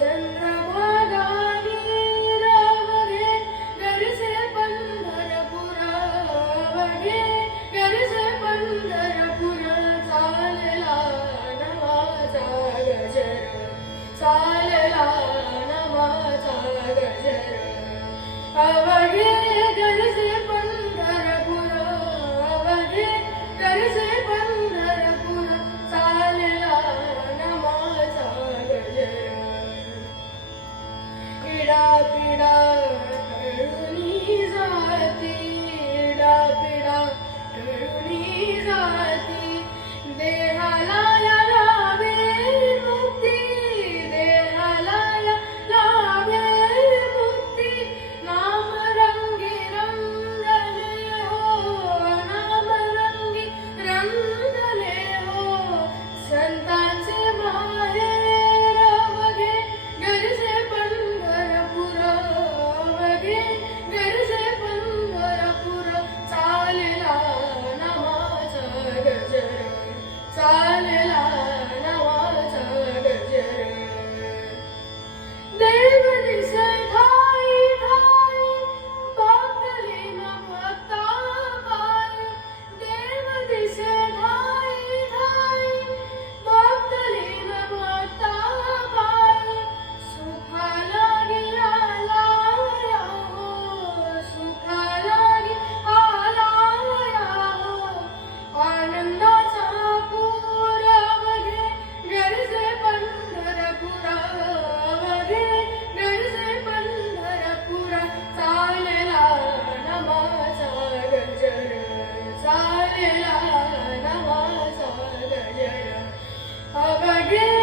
चंद्रभागा नीरवगे गरजे पंढरपुर वगे गरजे पंढरपुर चालला नवाचा गजर चालला नवाचा गजर अवघे गरजे पंढरपुर अवघे गरजे पंढरपुर चालला नवाचा गजर इडा पिडा टळूनी जाती इडा पिडा टळूनी जाती देहाला या लावे मुक्ती देहाला या लावे मुक्ती नाम रंगी रंगले हो नाम रंगी रंगले हो संतांचे माहेर वगे गरजे पंढरपुर वगे गरजे पंढरपुर चालला नवाचा गजर चालला नवाचा गजर देव दिसे ठाई ठाई बांधले न भक्ता पाय देव दिसे ठाई ठाई बांधले न भक्ता पाय सुखाला गेला हो सुखाला आला हो आनंदाचा पूर वगे गरजे पंढरपुर वगे गरजे पंढरपुर चालला नवाचा गजर चालला नवाचा गजर अवघे